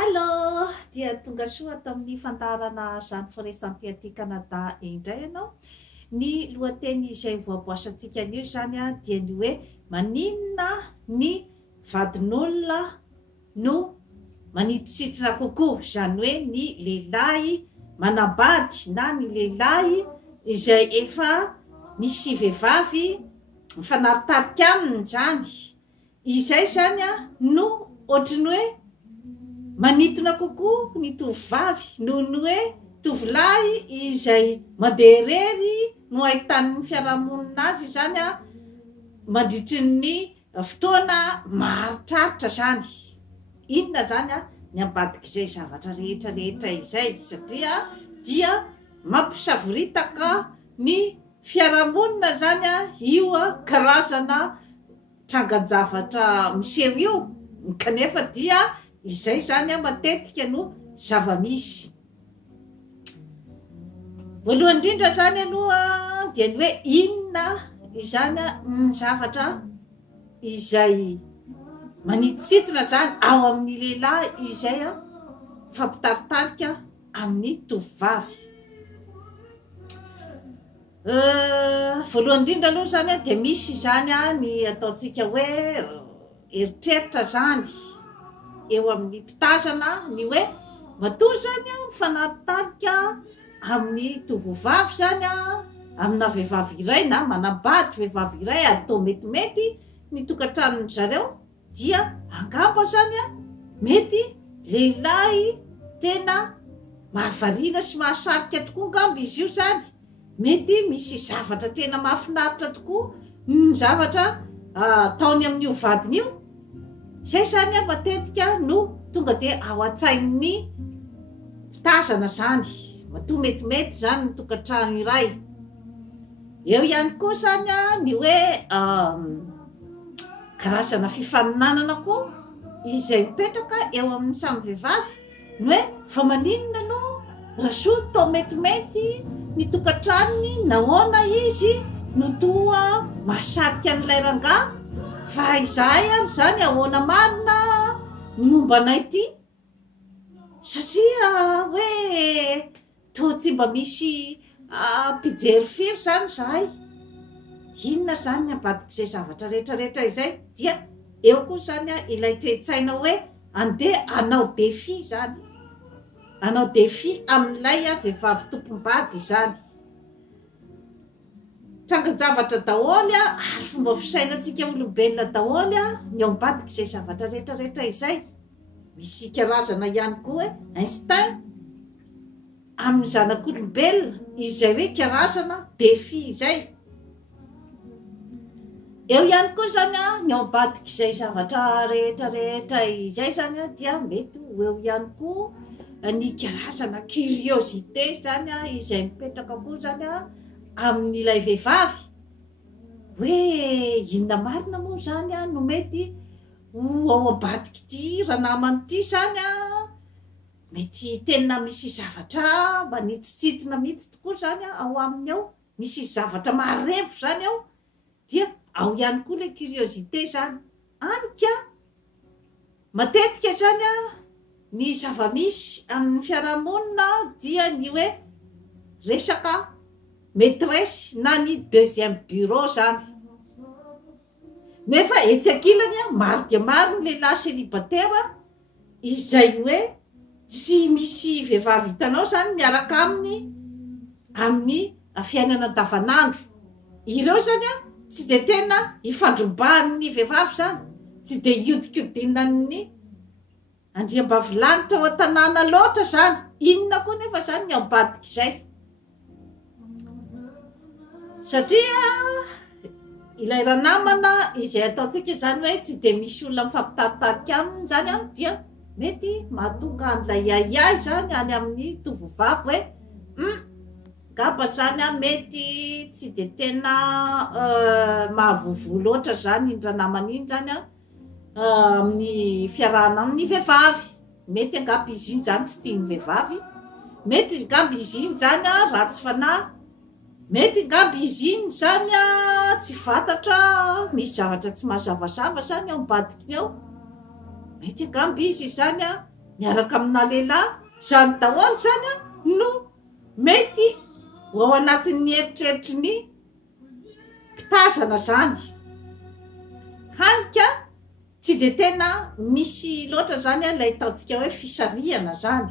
Alors, dia tonga soa atao amin'ny fandarana zany foresanty aty Canada indray ianao. Ny lohateny izay voaboasantsika anio zany a dia ny hoe maninona ny vadin'olona no manitositrana kokoa, zany hoe ny lehilahy manambady na ny lehilahy izay efa misy vehivavy mifanaritarika aminy zany. Izay zany a no ohatriny hoe manitona kokoa ny tovovavy noho ny hoe tovolahy izay mandeha irery no ahitany fiarahamonina azy zany a mandritry ny fotoana maharitraritra zany. Inona zany a ny ambadik'izay zavatra rehetra izay satria dia mampisavoritaka ny fiarahamonina zany a io a karazana trangan-javatra miseho io, kanefa dia izay zany a matetika no zava-misy. Voalohany indrindra zany aloha dia ny hoe inona izany ny zavatra izay manitositona zany ao amin'ny lehilahy izay a fampitaritarika amin'ny tovovavy. Voalohany indrindra aloha zany a dia misy zany a ny ataontsika hoe eritreritra zany eo amin'ny mpitazana ny hoe matoa zany a mifanaritarika amin'ny tovovavy zany a amina vehivavy iray na manambady vehivavy iray ary toa metimety ny tokantranon zareo, dia angamba zany a mety lehilahy tena mahavariana sy mahasarika tokoa angamba izy io zany. Mety misy zavatra tena mahafinaritra tokoa ny zavatra ataony amin'io vadiny io. Zay zany a matetika no tonga de ao an-tsain'ny fitazana zany, matoa metimety zany ny tokantrano iray. Eo ihany koa zany a ny hoe karazana fifaninanana koa izay mipetraka eo amin'ny samy vehivavy ny hoe fa maninona no raha soa tao metimety ny tokantranony nahoana izy no toa mahasarika an'ilay rangahy, fa izahay a zany ahoana marina momba anay ty satria hoe toa tsy mba misy mpijery firy zany zahay. Inona zany ny ambadik'izay zavatra rehetrarehetra izay dia eo koa zany a ilay toe-tsaina hoe andeha anao défi zany, anao défi amin'ilay a vehivavy tompom-bady zany. Trangan-javatra daholy a ary fomba fisainantsika olombelona daholy a ny ao ambadik'izay zavatra rehetrarehetra izay. Misy karazana ihany koa hoe instinct amin'ny zanak'olombelona izay hoe karazana défi izay. Eo ihany koa zany a ny ao ambadik'izay zavatra rehetrarehetra izay zany a dia mety eo ihany koa ny karazana curiosité zany a izay mipetraka koa zany a amin'ilay vehivavy hoe inona marina moa zany a no mety ao ambadiky ty ranamany ty zany a, mety tena misy zavatra manitositona mihitsy tokoa zany a ao aminy ao, misy zavatra maharevo zany ao, dia ao ihany koa le curiosité zany. Anika matetika zany a ny zava-misy amin'ny fiarahamonina dia ny hoe resaka maîtresse na ny deuxième bureau zany. Nefa etsy ankilany a maro dia maro ny lehilahy célibataire izay hoe tsy misy vehivavy hitanao zany miaraka aminy amin'ny fiainana andavanandro. Ireo zany a tsy de tena hifandrombahan'ny vehivavy zany, tsy de iodikodinan'ny andriambavilanitra ao an-tanàna loatra zany. Inona koa nefa zany ny ambadik'izay satria ilay ranamana izay ataontsika zany hoe tsy de misy olona mifampitaritarika aminy zany a, dia mety mahatonga an'ilay iaiay zany any amin'ny tovovavy hoe ngamba zany a mety tsy de tena mahavovo loatra zany iny ranamana iny zany a amin'ny fiarahana amin'ny vehivavy. Mety angamba izy iny zany tsy tiany vehivavy, mety angamba izy iny zany a ratsy fanahy, mety angamba izy iny zany a tsy fantatra misy zavatra tsy mahazavazava zany ao ambadikiny ao, mety angamba izy zany a miaraka amina lehilahy zany daholo zany a no mety ho ao anatin'ny eritreritry ny mpitazana zany. Hanika tsy de tena misy loatra zany a lay ataontsika hoe fisariana zany.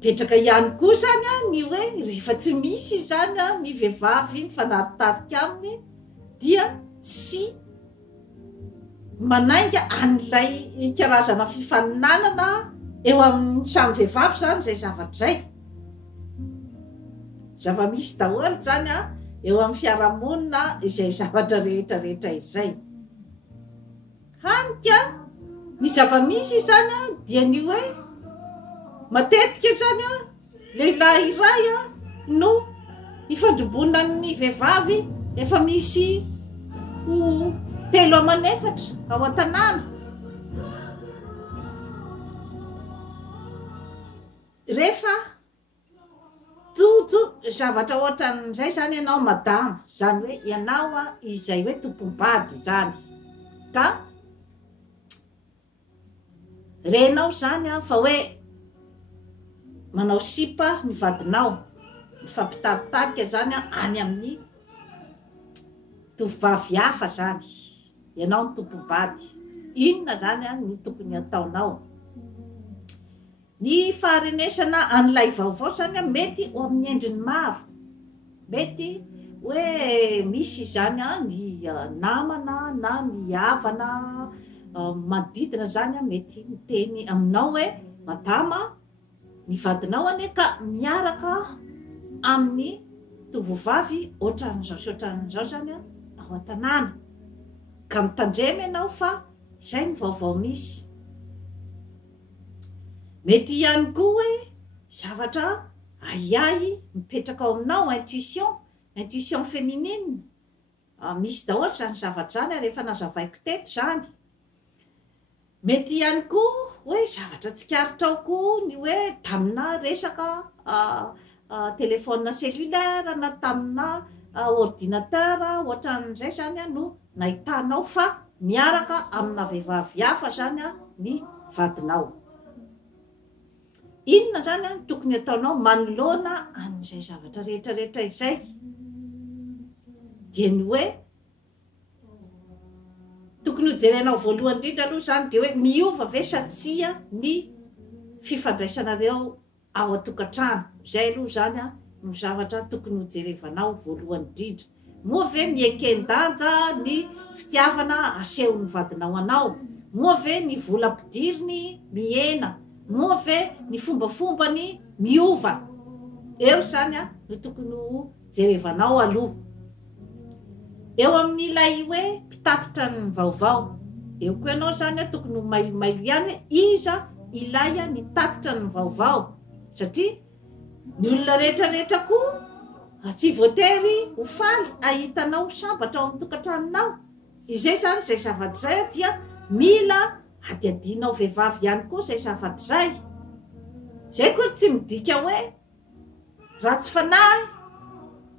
Petraka ihany koa zany a ny hoe rehefa tsy misy zany a ny vehivavy mifanaritarika aminy dia tsy manainga an'ilay karazana fifaninanana eo amin'ny samy vehivavy zany zay zavatra zay. Zava-misy daholo zany a eo amin'ny fiarahamonina izay zavatra rehetrarehetra izay. Hanika ny zava-misy zany a dia ny hoe matetika zany a lehilahy iray a no ifandrobona ny vehivavy efa misy telo amanefatra ao an-tanàna. Rehefa tojo zavatra ohatran'izay zany ianao madama, zany hoe ianao a izay hoe tompom-bady zany, ka renao zany a fa hoe manao sipa ny vadinao, mifampitaritarika zany a any amin'ny tovovavy hafa zany, ianao ny tompom-bady, inona zany a no tokony ataonao? Ny faharenesana an'ilay vaovao zany a mety ho amin'ny endriny maro, mety hoe misy zany a ny namana na ny havana manodidina zany a mety miteny aminao hoe madama ny vadinao ane ka miaraka amin'ny tovovavy ohatran'izao sy ohatran'izao zany a ao an-tanàna, ka mitandremy ianao fa izay ny vaovao misy. Mety ihany koa hoe zavatra aiay mipetraka ao aminao, intuition féminine, misy daholo zany zavatra zany rehefa nazavaiko teto zany. Mety ihany koa hoe zavatra tsikaritranko ny hoe tamina resaka téléphone cellulaire na tamina ordinateur ohatran'izay zany a no nahitanao fa miaraka amina vehivavy hafa zany a ny vadinao. Inona zany a tokony ataonao manoloana an'izay zavatra rehetrarehetra izay? Dia ny hoe tokony hojerenao voalohany indrindra aloha zany de hoe miova ve sa tsia ny fifandraisanareo ao an-tokantrano. Zay aloha zany a no zavatra tokony hojerevanao voalohany indrindra. Moa ve mieken-danja ny fitiavana asehon'ny vadinao anao? Moa ve ny volam-pidiriny mihena? Moa ve ny fombafombany miova? Eo zany a no tokony hojerevanao aloha. Eo amin'ilay hoe mpitatitra ny vaovao, eo koa ianao zany a tokony ho mailomailo ihany hoe iza ilay a ny tatitra ny vaovao, satria ny olona rehetrarehetra koa tsy voatery ho faly ahitanao sambatra ao amin'ny tokantranonao. Izay zany zay zavatra zay dia mila adiadinao vehivavy ihany koa zay zavatra zay. Zay koa tsy midika hoe ratsy fanahy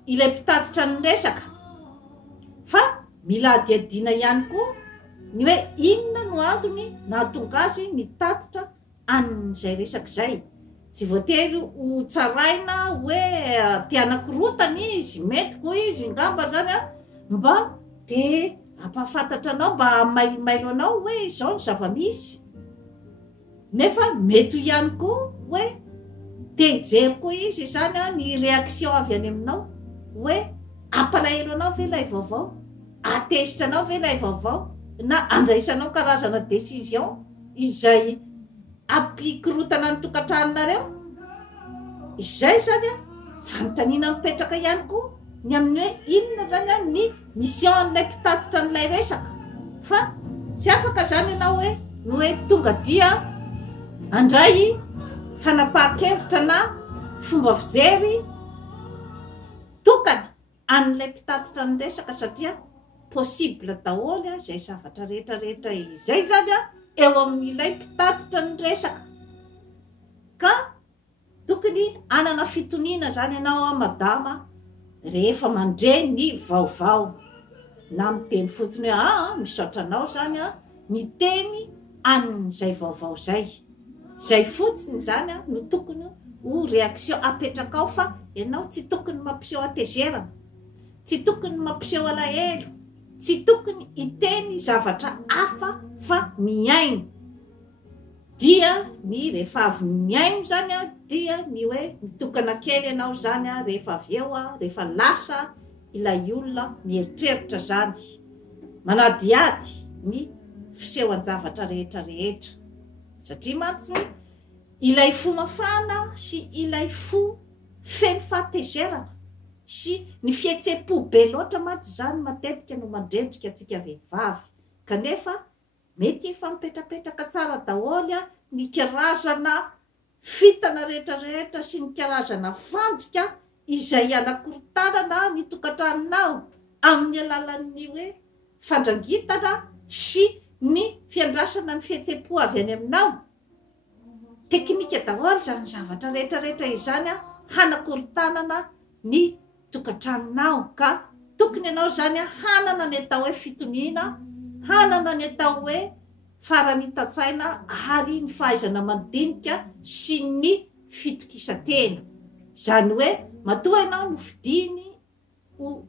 ilay mpitatitra ny resaka, fa mila adiadina ihany koa ny hoe inona no antony nahatonga azy ny tatitra an'izay resaka zay. Tsy voatery ho tsaraina hoe tianakorotany izy, mety koa izy ngamba zany a mba de ampahafantatra anao, mba mailomailo anao hoe izao ny zava-misy. Nefa mety ihany koa hoe te hijery koa izy zany a ny réaction avy any aminao, hoe ampalahelo anao ve ilay vaovao, atezitra anao ve ilay vaovao, na andraisanao karazana décision izay ampikorotana ny tokantranonareo. Izay zany a fanontaniana mipetraka ihany koa ny amin'ny hoe inona zany a ny mission an'ilay mpitatitra n'ilay resaka. Fa tsy afaka zany ianao hoe no hoe tonga dia andray fanapahan-kevitra na fomba fijery tokana an'ilay mpitatitra ny resaka, satria possible daholo a zay zavatra rehetrarehetra izay zany a eo amin'ilay mpitatitra ny resaka. Ka tokony anana fitoniana zany ianao a madama rehefa mandre ny vaovao, na miteny fotsiny hoe misaotra anao zany a ny teny an'izay vaovao zay fotsiny zany a no tokony ho réaction apetraka ao fa ianao tsy tokony mampiseho atezerana, tsy tokony mampiseho alahelo, tsy tokony hiteny zavatra hafa fa miaino. Dia ny rehefa avy miaino zany a dia ny hoe mitokana kely ianao zany a rehefa avy eo a rehefa lasa ilay olona mieritreritra zany manadiady ny fisehoan-javatra rehetra satria mantsy ilay fo mafana sy ilay fo feno fahatezerana sy ny fihetsepo be loatra mantsy zany matetika no mandrendrika atsika vehivavy, kanefa mety efa mipetrapetraka tsara daholy a ny karazana fitana rehetrarehetra sy ny karazana fandrika izay anakorotanana ny tokantranonao amin'ny alalan'ny hoe fandrangitana sy ny fiandrasana ny fihetsepo avy any aminao. Teknika daholy zany zavatra rehetrarehetra izany a hanakorotanana ny tokantranonao, ka tokony ianao zany a hanana ny atao hoe fitoniana, hanana ny atao hoe faranita-tsaina ary ny fahaizana mandinika sy ny fitokisantena. Zany hoe matoa ianao no fidiny ho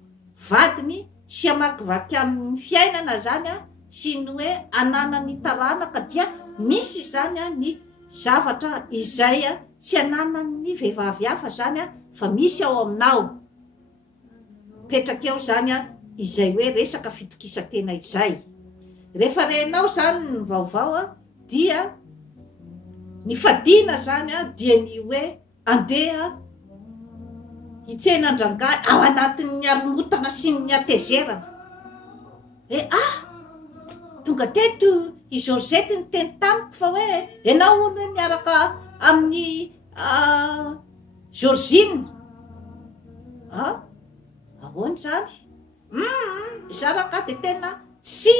vadiny sy amakivaky amin'ny fiainana zany a sy ny hoe anana ny taranaka dia misy zany a ny zavatra izay a tsy ananan'ny vehivavy hafa zany a fa misy ao aminao. Petraka eo zany a izay hoe resaka fitokisantena izay. Rehefa renao zany ny vaovao a dia ny fadina zany a dia ny hoe andeha hitsenandrangahy ao anatin'ny aronotana sy ny atezerana. Tonga teto i Georgette ny teny tamiko fa hoe ianao olo hoe miaraka amin'ny Georgine. Ahoany zany? Zaraka de tena tsy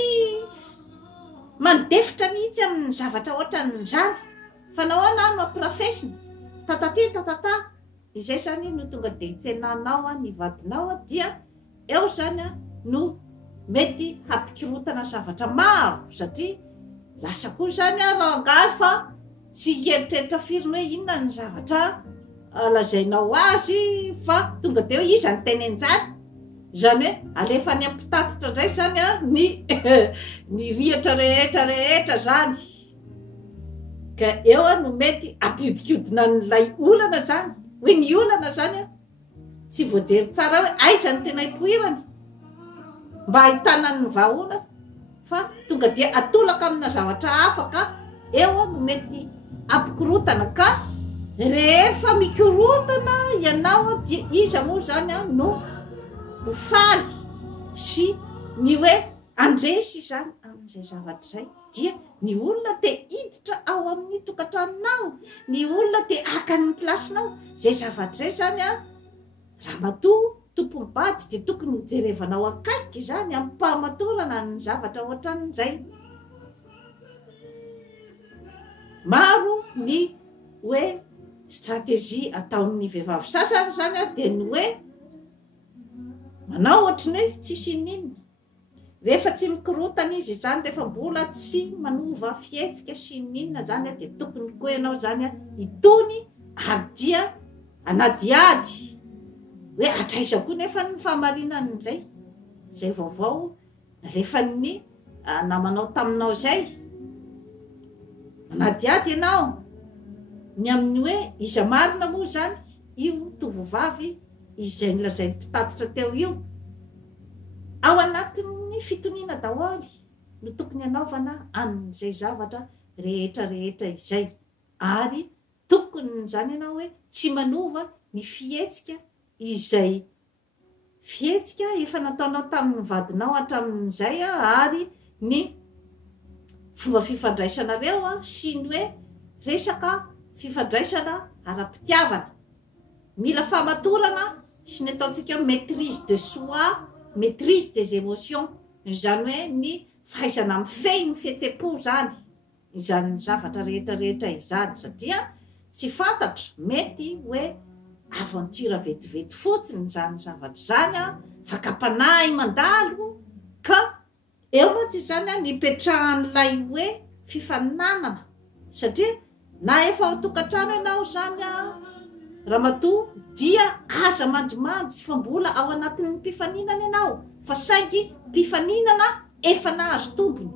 mandefitra mihitsy amin'ny zavatra ohatran'izany. Fa nahoana no ampirafesina tataty tatata. Izay zany no tonga de hitsenanao a ny vadinao a dia eo zany a no mety hampikirotana zavatra maro satria lasa koa zany a rangahy fa tsy hieritreritra firiny hoe inona ny zavatra lazainao azy fa tonga de hoe iza ny tenenjany. Zany hoe alefa ny ampitatitra indray zany a ny rihatra rehetra zany. Ka eo a no mety ampiodikodina n'ilay olana zany. Hoe ny olana zany a tsy voajery tsara hoe aiza ny tena hipoirany mba ahitana ny vahoana fa tonga dia atolaka amina zavatra hafa ka eo a no mety ampikorotana. Ka rehefa mikorotana ianao dia iza moa zany a no hofaly sy ny hoe andresy zany amin'izay zavatra zay dia ny olona te hiditra ao amin'ny tokantranonao, ny olona te haka ny plasinao. Zay zavatra zay zany a raha matoa tompom-bady de tokony hojerevanao akaiky zany ampahamatorana ny zavatra ohatran'izay. Maro ny hoe stratégie ataon'ny vehivavy sasany zany a de ny hoe manao ohatrany hoe tsisy ninona. Rehefa tsy mikorotana izy zany rehefa mbola tsy manova fihetsika sy ninona zany a de tokony koa ianao zany a hitony ary dia anadiady hoe atraiza koa nefa ny fahamarinan'izay zay vaovao rehefa ny namanao taminao zay manadiady ianao ny amin'ny hoe iza marina moa zany io tovovavy izay nilazain'ny mpitatitra teo io ao anatin'ny fitoniana daholy no tokony anaovana amin'izay zavatra rehetrarehetra izay. Ary tokony zany ianao hoe tsy manova ny fihetsika izay fihetsika efa nataonao tamin'ny vadinao hatramin'izay ary ny fomba fifandraisanareo a sy ny hoe resaka fifandraisana ara-pitiavana. Mila fahamatorana sy ny ataontsika maîtrise de soi, maîtrise des émotions. Zany hoe ny fahaizana mifehy ny fihetsepo zany izany zavatra rehetrarehetra izany satria tsy fantatra mety hoe aventure vetivety fotsiny zany zavatra zany a fakapanahy mandalo ka eo mantsy zany a nipetrahan'ilay hoe fifaninanana satria na efa ao tokantrano ianao zany ramatoa dia aza mandrimandry fa mbola ao anatin'ny mpifaninana ianao fa saingy mpifaninana efa nahazo tompony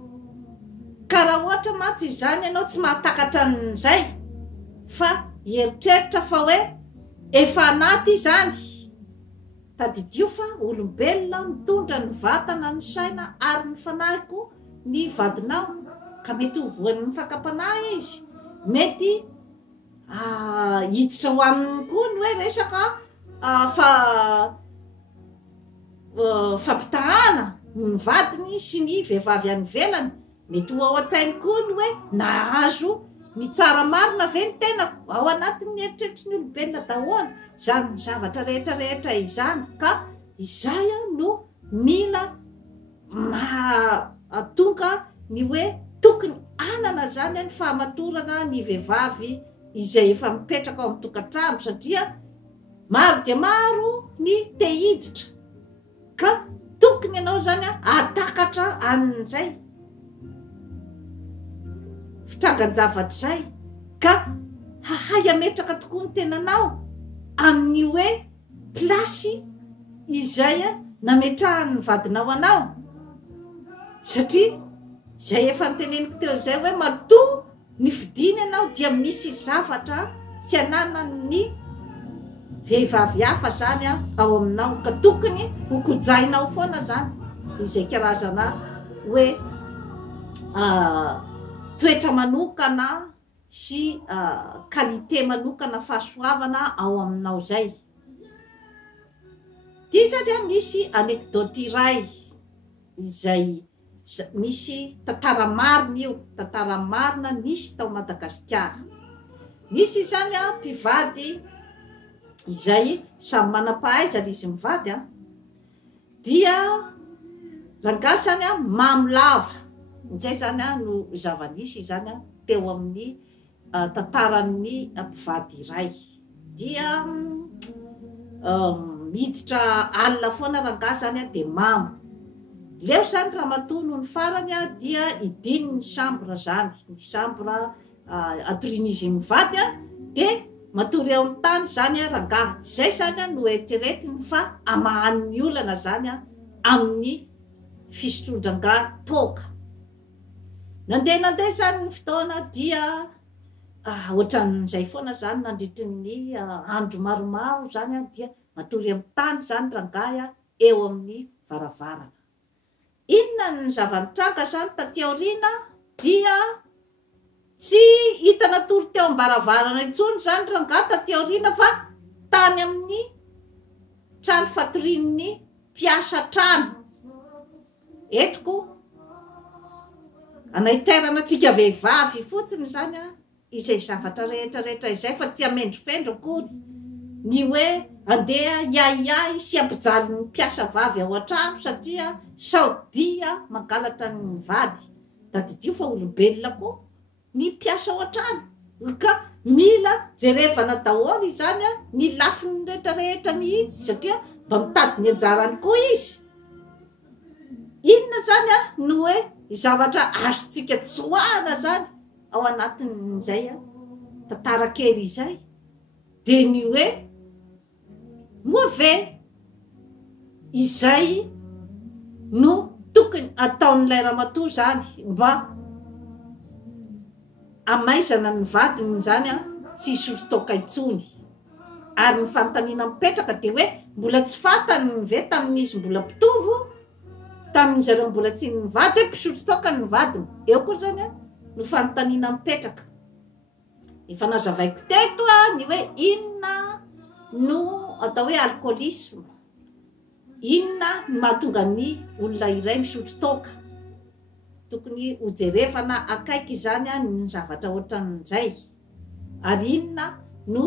ka raha ohatra mantsy izany ianao tsy mahatakatra an'izay fa eritreritra fa hoe efa anaty izany tadidio fa olombelona mitondra ny vatana ny saina ary ny fanahiko ny vadinao ka mety ho voan'ny fakapanahy izy mety hiditra ho aminy koa ny hoe resaka fampitahana ny vadiny sy ny vehivavy any velany mety ho ao an-tsainy koa ny hoe nahazo ny tsara marina ve ny tena ao anatin'ny eritreritry ny olombelona dahoana zany ny zavatra rehetrarehetra izany ka izay no mila mahatonga ny hoe tokony anana zany ny fahamatorana ny vehivavy izay efa mipetraka ao amin'ny tokantrano satria maro dia maro ny te hiditra ka tokony ianao zany atakatra an'izay fitragan-javatra zay ka hahay ametraka tokoa ny tenanao amin'ny hoe plasy izay nametrahan'ny vadinao anao satria zay efa niteneniko teo zay hoe matoa ny fidiny ianao dia misy zavatra tsy ananany vehivavy hafa zany ao aminao ka tokony hokojainao foana zany izay karazana hoe toetra manokana sy qualité manokana fahasoavana ao aminao zay ty zany misy anekdoty iray izay misy tantara marina io tantara marina nisy tao Madagasikara nisy zany mpivady izay samy manam-pahaiza ry izy mivady dia rangahy zany mamy lava izay zany no zava-nisy zany teo amin'ny tantaran'ny mpivady iray dia miditra alina foana rangahy zany de mamy leo zany raha matono ny farany dia idiny ny chambre zany ny chambre atorin'izy mivady de matory eo amin'ny tany zany rangahy zay zany no eritreretiny fa amahan'ny olana zany amin'ny fisotron-drangahy toka nandeha zany ny fotoana dia ohatran'izay foana zany nandritry ny andro maromaro zany dia matory amin'ny tany zany rangahy eo amin'ny varavarana inona ny zava-nitranga zany taty aoriana dia tsy hita natory teo am-baravarana intsony zany rangahy taty aoriana fa tany amin'ny trano fatorian'ny mpiasa trano etiko anaiterana tsika vehivavy fotsiny zany izay zavatra rehetrarehetra izay fa tsy amendrofendro akory ny hoe andeha iaiay sy ampijaly ny mpiasa vavy ao an-trano satria saodia mangalatra ny vady tadidio fa olombelona koa ny mpiasa ao an-trano ka mila jerevana daholo zany ny lafiny rehetrarehetra mihitsy satria mba mitady ny anjarany koa izy inona zany no hoe zavatra azotsika tsoahana zany ao anatin'izay tantara kely izay de ny hoe moave izay no tokony ataon'ilay ramatoa zany mba amaizana ny vadiny zany tsy sosotoka itsony ary ny fanontaniana mipetraka de hoe mbola tsy fantany ve tamin'izy mbola mpitovo tamin'izareo mbola tsy ny vady hoe mpisotro-toka ny vadiny eo koa zany no fanontaniana mipetraka efa nazavaiko teto ny hoe inona no atao hoe alcoolisme inona ny mahatonga ny olona iray misotro-toka tokony hojerevana akaiky zany ny zavatra ohatran'izay ary inona no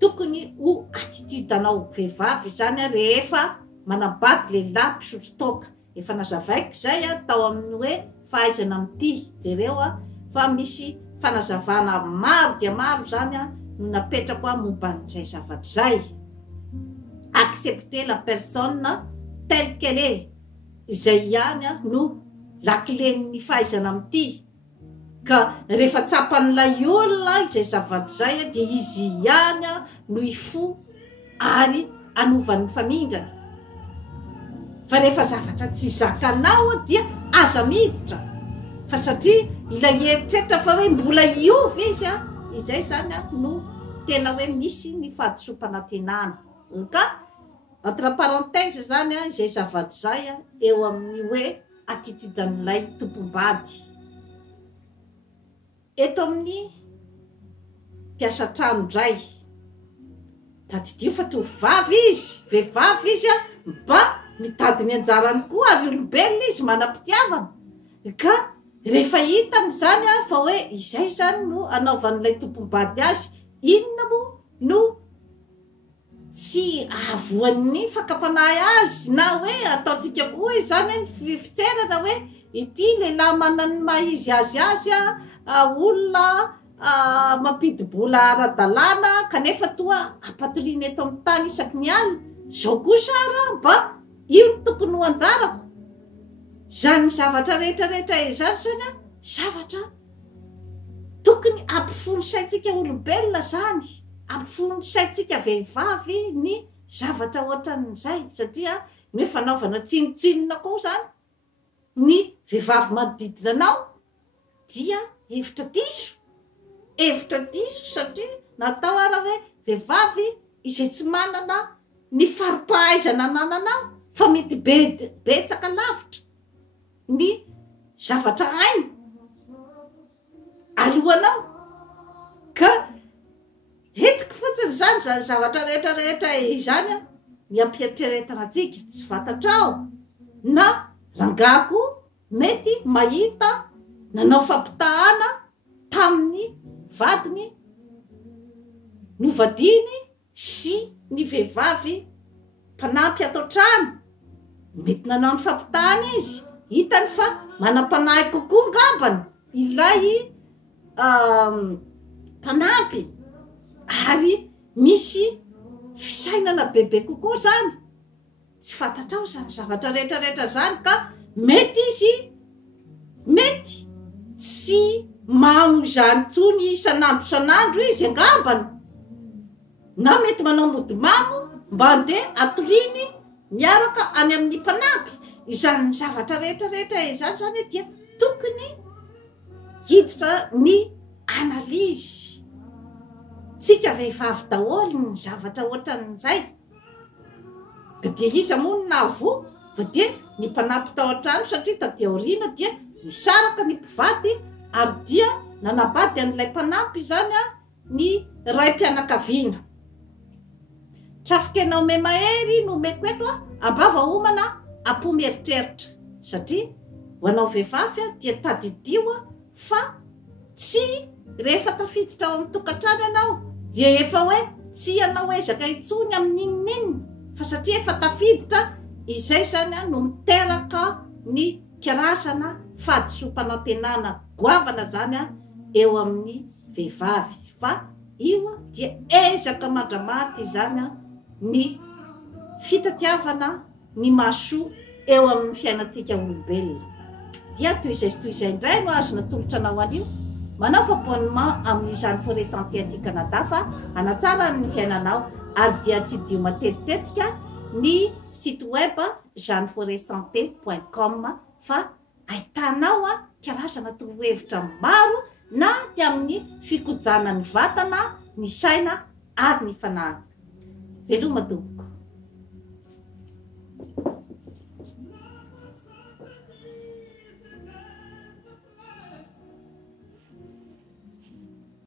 tokony ho attitude anao vehivavy zany rehefa manambady lehilahy mpisotro-toka efa nazavaiko zay tao amin'ny hoe fahaizana amity jereo fa misy fanazavana maro dia maro zany no napetrako momban'izay zavatra zay accepter la personne telle qu'elle est izay ihany no lakile ny fahaizana amity ka rehefa tsapan'ilay olona izay zavatra zay a dia izy ihany a no ifo ary anovan'ny famindrany fa rehefa zavatra tsy zakanao a dia aza miditra fa satria ilay eritreritra fa hoe mbola iova izy a izay zany a no tena hoe misy ny fahadisom-panantenana ka entre parenthèse zany a izay zavatra zay a eo amin'ny hoe attitude amin'ilay tompom-bady eto amin'ny mpiasa trano ndray tadidio fa tovavy izy vehivavy izy a mba mitady ny anjarany koa ary olombelona izy manam-pitiavana ka rehefa hitany zany a fa hoe izay zany no anaovan'ilay tompom-bady azy inona mo no tsy ahavoan'ny fakapanahy azy na hoe ataontsika koa zany hoe fitserana hoe ity lehilahy manany mahizy azy a olona mampidibola ara-dalàna kanefa toa ampatoriana eto amin'ny tany isaky ny alina zao kosa ra mba io no tokony ho anjarako zany zavatra rehetrarehetra zany zany a zavatra tokony ampifony saintsika olombelona zany ampifony saintsika vehivavy ny zavatra ohatran'izay satria ny hoe fanaovana tsinotsinona koa zany ny vehivavy manodidina anao dia hevitra diso satria natao ara hoe vehivavy izay tsy manana ny faripahaizana nananao fa mety betsaka lavitra ny zavatra hainy alohanao ka hetiko fotsiny zany zany zavatra rehetrarehetra zany a ny ampieritreretarantsika tsy fantatrao na rangako mety mahita nanao fampitahana tamin'ny vadiny novadiny sy ny vehivavy mpanampy atao trano mety nanao ny fampitahana izy hitany fa manam-panahy kokoa ngambany ilay mpanampy ary misy fisainana bebe kokoa zany tsy fantatrao zany zavatra rehetrarehetra zany ka mety izy mety tsy mamo zany tsony isan'andro izy angambany na mety manao mody mamo mba ndeha atoriny miaraka any amin'ny mpanampy izany zavatra rehetrarehetra zany zany dia tokony hiditra ny analizy tsika vehivavy daholo ny zavatra ohatran'izay ka dia iza moa no nahavo fa dia ny mpanampy tao an-trano satria tadia aoriana dia nisaraka ny mpivady ary dia nanambady an'ilay mpanampy zany a ny raim-pianakaviana trafikenao me mahery no meko eto a ambava homana ampomeritreritra satria ho anao vehivavy a dia tadidio a fa tsy rehefa tafiditra ao amin'ny tokantrano ianao dia efa hoe tsy ianao ezaka itsony amin'inon'inona fa satria efa tafiditra izay zany a no miteraka ny kirazana fahadisom-panantenana goavana zany a eo amin'ny vehivavy fa io dia ezaka mandramaty zany a ny fitatiavana ny mahasoa eo amin'ny fiainantsika olombelona dia toy izay indray no azo natolotra anao an'io manao fampoannement amin'izany forêt santé aty Canada fa hanatsara ny fiainanao ary dia tsy dio matetitetika ny site web jeanneforêtsanté.com fa ahitanao a karazana torohevitra maro na ty amin'ny fikojana ny vatana ny saina ary ny fanahy veloma tompoko